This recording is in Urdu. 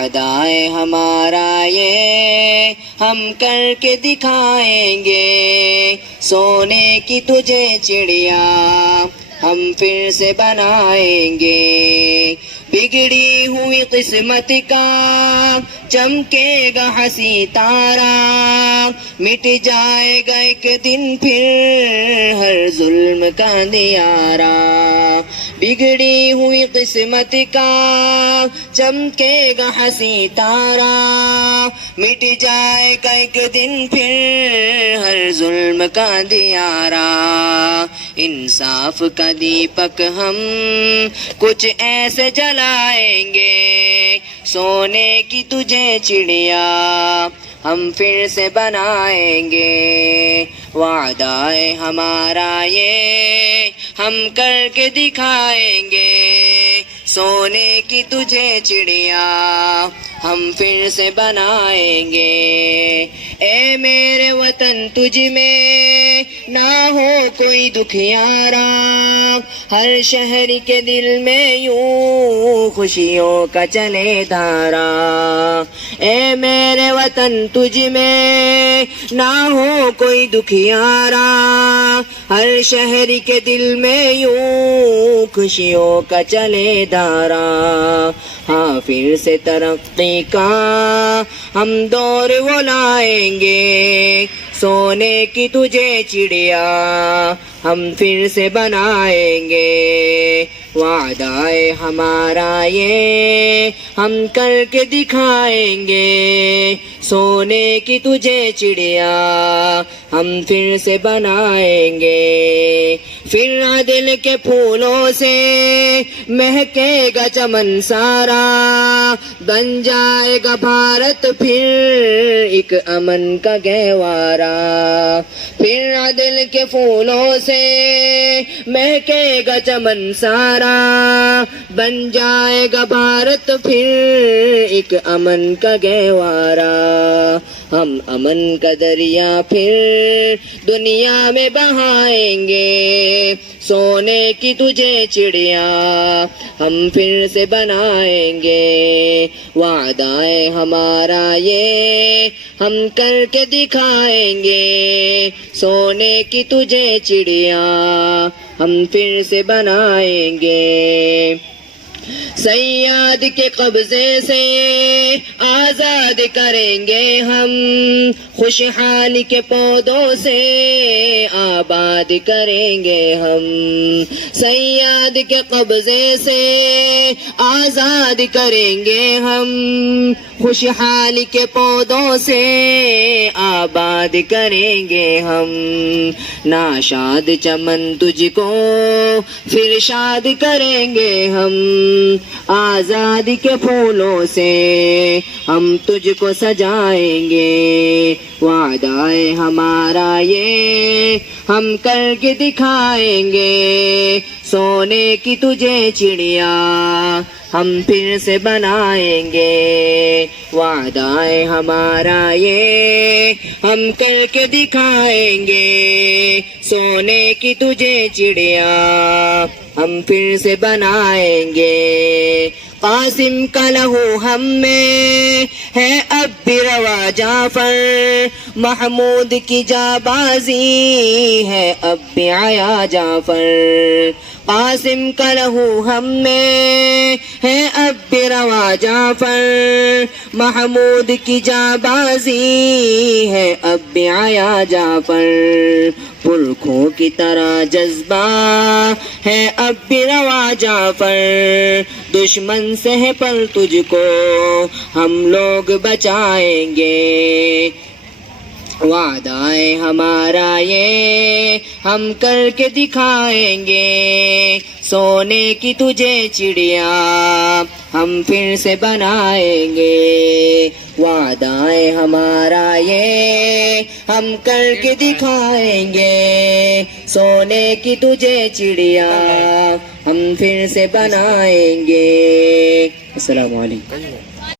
وعدہ ہے ہمارا یہ ہم کر کے دکھائیں گے، سونے کی تجھے چڑیا ہم پھر سے بنائیں گے، بگڑی ہوئی قسمت کا چمکے گا ہنسی تارا، مٹ جائے گا ایک دن پھر ہر ظلم کا اندھیارا، بگڑی ہوئی قسمت کا چمکے گا ہنسی تارا، مٹ جائے گا ایک دن پھر ہر ظلم کا اندھیارا، انصاف کا دیپک ہم کچھ ایسے جلائیں گے، سونے کی تجھے چڑیا ہم پھر سے بنائیں گے، وعدہ ہے ہمارا یہ ہم کر کے دکھائیں گے، سونے کی تجھے چڑیا ہم پھر سے بنائیں گے، اے میرے وطن تجھ میں نہ ہو کوئی دکھیارا، ہر شہری کے دل میں یوں خوشیوں کا چلے دھارا، اے میرے وطن تجھ میں نہ ہو کوئی دکھیارا، ہر شہری کے دل میں یوں خوشیوں کا چلے دھارا، ہاں پھر سے ترقی کا ہم دور وہ لائیں گے، سونے کی تجھے چڑیا ہم پھر سے بنائیں گے، وعدہ ہے ہمارا یہ ہم کر کے دکھائیں گے، سونے کی تجھے چڑیا ہم پھر سے بنائیں گے، پھر عدل کے پھولوں سے مہکے گا چمن سارا، بن جائے گا بھارت پھر ایک امن کا گہوارا، پھر عدل کے پھولوں سے مہکے گا چمن سارا، بن جائے گا بھارت پھر ایک امن کا گہوارا، ہم امن کا دریا پھر دنیا میں بہائیں گے، سونے کی تجھے چڑیا ہم پھر سے بنائیں گے، وعدہ ہے ہمارا یہ ہم کر کے دکھائیں گے، سونے کی تجھے چڑیا ہم پھر سے بنائیں گے، سیاد کے قبضے سے آزاد کریں گے ہم، خوشحالی کے پودوں سے آباد کریں گے ہم، سیاد کے قبضے سے آزاد کریں گے ہم، خوشحالی کے پودوں سے آباد کریں گے ہم، ناشاد چمن تجھ کو پھر شاد کریں گے ہم، آزادی کے پھولوں سے ہم تجھ کو سجائیں گے، وعدہ ہے ہمارا یہ ہم کر کے دکھائیں گے، سونے کی تجھے چڑیا ہم پھر سے بنائیں گے، وعدہ ہے ہمارا یہ ہم کر کے دکھائیں گے، سونے کی تجھے چڑیا ہم پھر سے بنائیں گے، قاسم کا لہو ہم میں ہے اب بھی روا جعفر، محمود کی جابازی ہے اب بھی آیا جعفر، قاسم کا لہو ہم میں ہے اب بھی روا جعفر، محمود کی جابازی ہے اب بھی آیا جعفر، پرکھوں کی طرح جذبہ ہے اب بھی روا جعفر، دشمن سے ہے پر تجھ کو ہم لوگ بچائیں گے، وعدہ ہے ہمارا یہ ہم کر کے دکھائیں گے، سونے کی تجھے چڑیا ہم پھر سے بنائیں گے، وعدہ ہے ہمارا یہ ہم کر کے دکھائیں گے، سونے کی تجھے چڑیا ہم پھر سے بنائیں گے۔ السلام علیکم۔